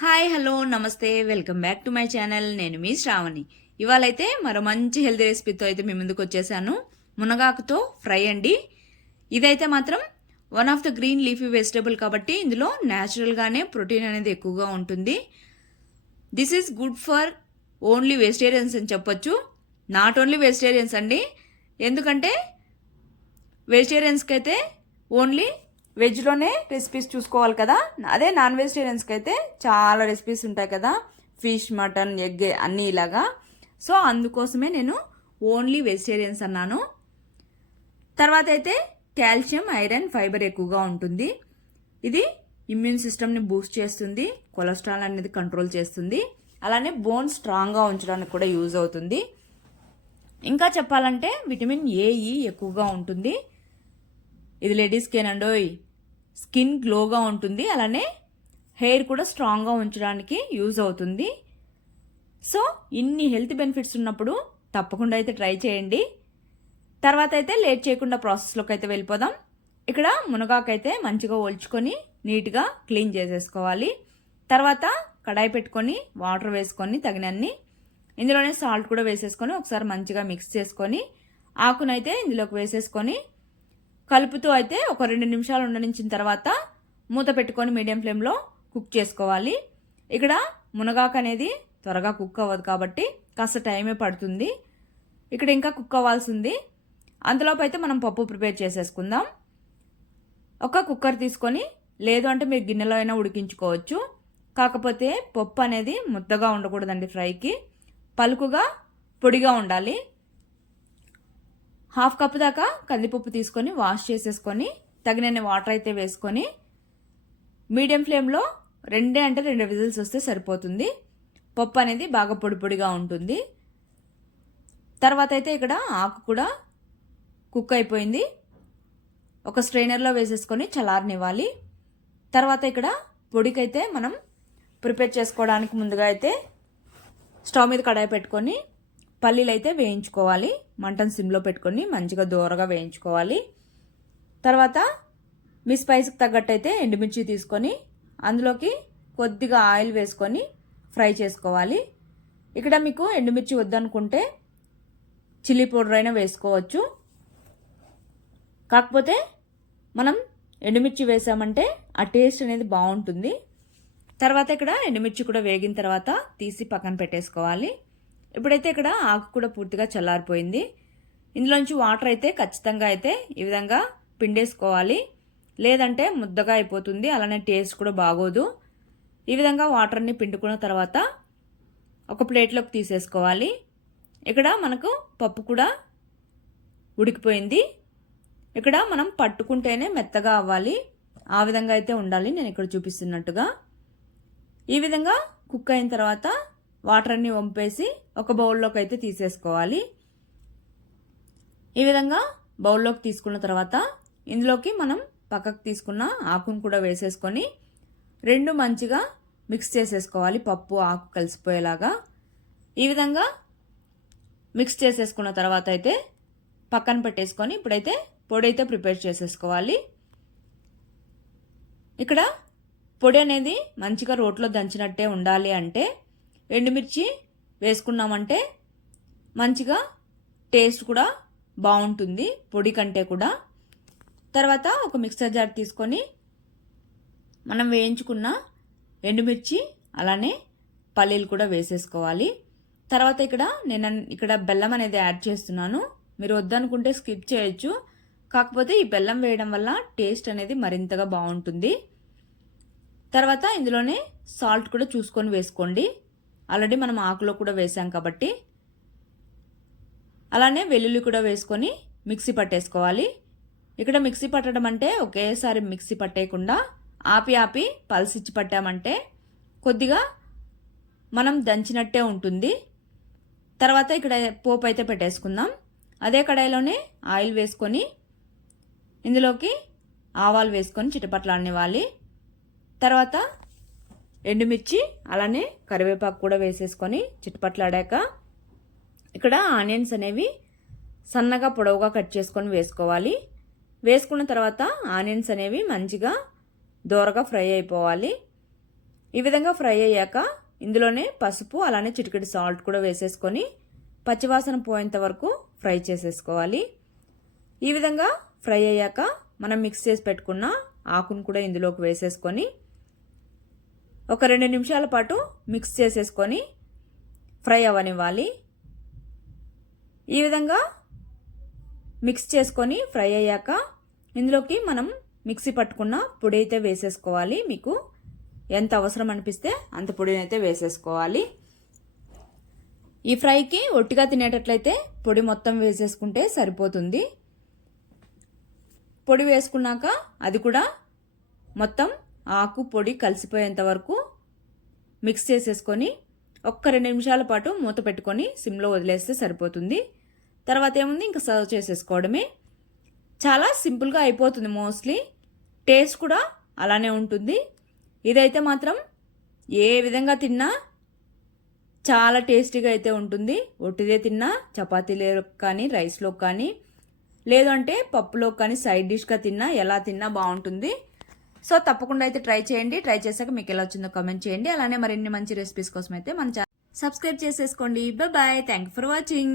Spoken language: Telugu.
హాయ్ హలో నమస్తే welcome back to my channel. నేను మీ శ్రావణి. ఇవాళైతే మరో మంచి హెల్తీ రెసిపీతో అయితే మీ ముందుకు వచ్చేసాను. మునగాకుతో ఫ్రై అండి. ఇదైతే మాత్రం one of the green leafy vegetable కాబట్టి ఇందులో న్యాచురల్గానే ప్రోటీన్ అనేది ఎక్కువగా ఉంటుంది. This is good for only vegetarians అని చెప్పొచ్చు. నాట్ ఓన్లీ వెజిటేరియన్స్ అండి, ఎందుకంటే వెజిటేరియన్స్కి అయితే ఓన్లీ వెజ్లోనే రెసిపీస్ చూసుకోవాలి కదా. అదే నాన్ వెజిటేరియన్స్కి అయితే చాలా రెసిపీస్ ఉంటాయి కదా, ఫిష్, మటన్, ఎగ్ అన్నీ ఇలాగా. సో అందుకోసమే నేను ఓన్లీ వెజిటేరియన్స్ అన్నాను. తర్వాత అయితే కాల్షియం, ఐరన్, ఫైబర్ ఎక్కువగా ఉంటుంది. ఇది ఇమ్యూన్ సిస్టమ్ని బూస్ట్ చేస్తుంది, కొలెస్ట్రాల్ అనేది కంట్రోల్ చేస్తుంది, అలానే బోన్ స్ట్రాంగ్గా ఉంచడానికి కూడా యూజ్ అవుతుంది. ఇంకా చెప్పాలంటే విటమిన్ ఏఈ ఎక్కువగా ఉంటుంది. ఇది లేడీస్కి ఏనండోయ్ స్కిన్ గ్లోగా ఉంటుంది, అలానే హెయిర్ కూడా స్ట్రాంగ్గా ఉంచడానికి యూజ్ అవుతుంది. సో ఇన్ని హెల్త్ బెనిఫిట్స్ ఉన్నప్పుడు తప్పకుండా అయితే ట్రై చేయండి. తర్వాత అయితే లేట్ చేయకుండా ప్రాసెస్లోకి అయితే వెళ్ళిపోదాం. ఇక్కడ మునగాకైతే మంచిగా ఒలుచుకొని నీట్గా క్లీన్ చేసేసుకోవాలి. తర్వాత కడాయి పెట్టుకొని వాటర్ వేసుకొని తగినన్ని, ఇందులోనే సాల్ట్ కూడా వేసేసుకొని ఒకసారి మంచిగా మిక్స్ చేసుకొని ఆకునైతే ఇందులోకి వేసేసుకొని కలుపుతూ అయితే ఒక 2 నిమిషాలు ఉండనించిన తర్వాత మూత పెట్టుకొని మీడియం ఫ్లేమ్లో కుక్ చేసుకోవాలి. ఇక్కడ మునగాకు అనేది త్వరగా కుక్ అవ్వదు కాబట్టి కాస్త టైమే పడుతుంది. ఇక్కడ ఇంకా కుక్ అవ్వాల్సి ఉంది. అంతలోపు అయితే మనం పప్పు ప్రిపేర్ చేసేసుకుందాం. ఒక కుక్కర్ తీసుకొని, లేదు అంటే మీరు గిన్నెలో అయినా ఉడికించుకోవచ్చు. కాకపోతే పప్పు అనేది ముద్దగా ఉండకూడదండి, ఫ్రైకి పలుకుగా పొడిగా ఉండాలి. 1/2 కప్ దాకా కందిపప్పు తీసుకొని వాష్ చేసేసుకొని తగినన్ని వాటర్ అయితే వేసుకొని మీడియం ఫ్లేమ్లో 2 విజిల్స్ వస్తే సరిపోతుంది. పప్పు అనేది బాగా పొడి పొడిగా ఉంటుంది. తర్వాత అయితే ఇక్కడ ఆకు కూడా కుక్ అయిపోయింది. ఒక స్ట్రైనర్లో వేసేసుకొని చల్లారనివ్వాలి. తర్వాత ఇక్కడ పొడికైతే మనం ప్రిపేర్ చేసుకోవడానికి ముందుగా అయితే స్టవ్ మీద కడాయి పెట్టుకొని పల్లీలు అయితే వేయించుకోవాలి. మంటను సిమ్లో పెట్టుకొని మంచిగా దూరగా వేయించుకోవాలి. తర్వాత మీ స్పైస్కి తగ్గట్టు అయితే ఎండుమిర్చి తీసుకొని అందులోకి కొద్దిగా ఆయిల్ వేసుకొని ఫ్రై చేసుకోవాలి. ఇక్కడ మీకు ఎండుమిర్చి వద్దనుకుంటే చిల్లీ పౌడర్ అయినా వేసుకోవచ్చు. కాకపోతే మనం ఎండుమిర్చి వేసామంటే ఆ టేస్ట్ అనేది బాగుంటుంది. తర్వాత ఇక్కడ ఎండుమిర్చి కూడా వేగిన తర్వాత తీసి పక్కన పెట్టేసుకోవాలి. ఇప్పుడైతే ఇక్కడ ఆకు కూడా పూర్తిగా చల్లారిపోయింది. ఇందులోంచి వాటర్ అయితే ఖచ్చితంగా అయితే ఈ విధంగా పిండేసుకోవాలి, లేదంటే ముద్దగా అయిపోతుంది, అలానే టేస్ట్ కూడా బాగోదు. ఈ విధంగా వాటర్ని పిండుకున్న తర్వాత ఒక ప్లేట్లోకి తీసేసుకోవాలి. ఇక్కడ మనకు పప్పు కూడా ఉడికిపోయింది. ఇక్కడ మనం పట్టుకుంటేనే మెత్తగా అవ్వాలి, ఆ విధంగా అయితే ఉండాలి. నేను ఇక్కడ చూపిస్తున్నట్టుగా ఈ విధంగా కుక్ అయిన తర్వాత వాటర్ అన్ని వంపేసి ఒక బౌల్లోకి అయితే తీసేసుకోవాలి. ఈ విధంగా బౌల్లోకి తీసుకున్న తర్వాత ఇందులోకి మనం పక్కకు తీసుకున్న ఆకును కూడా వేసేసుకొని 2 మంచిగా మిక్స్ చేసేసుకోవాలి. పప్పు ఆకు కలిసిపోయేలాగా ఈ విధంగా మిక్స్ చేసేసుకున్న తర్వాత అయితే పక్కన పెట్టేసుకొని ఇప్పుడైతే పొడి అయితే ప్రిపేర్ చేసేసుకోవాలి. ఇక్కడ పొడి అనేది మంచిగా రోట్లో దంచినట్టే ఉండాలి. అంటే ఎండుమిర్చి వేసుకున్నామంటే మంచిగా టేస్ట్ కూడా బాగుంటుంది పొడి కంటే కూడా. తర్వాత ఒక మిక్సర్ జార్ తీసుకొని మనం వేయించుకున్న ఎండుమిర్చి అలానే పల్లీలు కూడా వేసేసుకోవాలి. తర్వాత ఇక్కడ బెల్లం అనేది యాడ్ చేస్తున్నాను. మీరు వద్దనుకుంటే స్కిప్ చేయొచ్చు, కాకపోతే ఈ బెల్లం వేయడం వల్ల టేస్ట్ అనేది మరింతగా బాగుంటుంది. తర్వాత ఇందులోనే సాల్ట్ కూడా చూసుకొని వేసుకోండి, ఆల్రెడీ మనం ఆకులో కూడా వేసాం కాబట్టి. అలానే వెల్లుల్లి కూడా వేసుకొని మిక్సీ పట్టేసుకోవాలి. ఇక్కడ మిక్సీ పట్టడం అంటే ఒకేసారి మిక్సీ పట్టేయకుండా ఆపి పల్స్ ఇచ్చి పట్టామంటే కొద్దిగా మనం దంచినట్టే ఉంటుంది. తర్వాత ఇక్కడ పోపు అయితే పెట్టేసుకుందాం. అదే కడాయిలోనే ఆయిల్ వేసుకొని ఇందులోకి ఆవాలు వేసుకొని చిటపట్లాడనివ్వాలి. తర్వాత ఎండుమిర్చి అలానే కరివేపాకు కూడా వేసేసుకొని చిటపట్లాడాక ఇక్కడ ఆనియన్స్ అనేవి సన్నగా పొడవుగా కట్ చేసుకొని వేసుకోవాలి. వేసుకున్న తర్వాత ఆనియన్స్ అనేవి మంచిగా దోరగా ఫ్రై అయిపోవాలి. ఈ విధంగా ఫ్రై అయ్యాక ఇందులోనే పసుపు అలానే చిటికెడు సాల్ట్ కూడా వేసేసుకొని పచ్చివాసన పోయేంత వరకు ఫ్రై చేసేసుకోవాలి. ఈ విధంగా ఫ్రై అయ్యాక మనం మిక్స్ చేసి పెట్టుకున్న ఆకును కూడా ఇందులోకి వేసేసుకొని ఒక 2 నిమిషాల పాటు మిక్స్ చేసేసుకొని ఫ్రై అవ్వనివ్వాలి. ఈ విధంగా మిక్స్ చేసుకొని ఫ్రై అయ్యాక ఇందులోకి మనం మిక్సీ పట్టుకున్న పొడి అయితే వేసేసుకోవాలి. మీకు ఎంత అవసరం అనిపిస్తే అంత పొడిని అయితే వేసేసుకోవాలి. ఈ ఫ్రైకి ఒట్టిగా తినేటట్లయితే పొడి మొత్తం వేసేసుకుంటే సరిపోతుంది. పొడి వేసుకున్నాక అది కూడా మొత్తం ఆకు పొడి కలిసిపోయేంత వరకు మిక్స్ చేసేసుకొని ఒక్క 2 నిమిషాల పాటు మూత పెట్టుకొని సిమ్లో వదిలేస్తే సరిపోతుంది. తర్వాత ఏముంది, ఇంకా సర్వ్ చేసేసుకోవడమే. చాలా సింపుల్గా అయిపోతుంది. మోస్ట్లీ టేస్ట్ కూడా అలానే ఉంటుంది. ఇదైతే మాత్రం ఏ విధంగా తిన్నా చాలా టేస్టీగా అయితే ఉంటుంది. ఒట్టిదే తిన్నా, చపాతీలో కానీ రైస్లో కానీ లేదు అంటే పప్పులో కానీ సైడ్ డిష్గా తిన్నా ఎలా తిన్నా బాగుంటుంది. సో తప్పకుండా అయితే ట్రై చేయండి. ట్రై చేశాక మీకు ఎలా వచ్చిందో కామెంట్ చేయండి. అలానే మరిన్ని మంచి రెసిపీస్ కోసం అయితే మన ఛానల్ సబ్స్క్రైబ్ చేసేసుకోండి. Bye. Thank you for watching.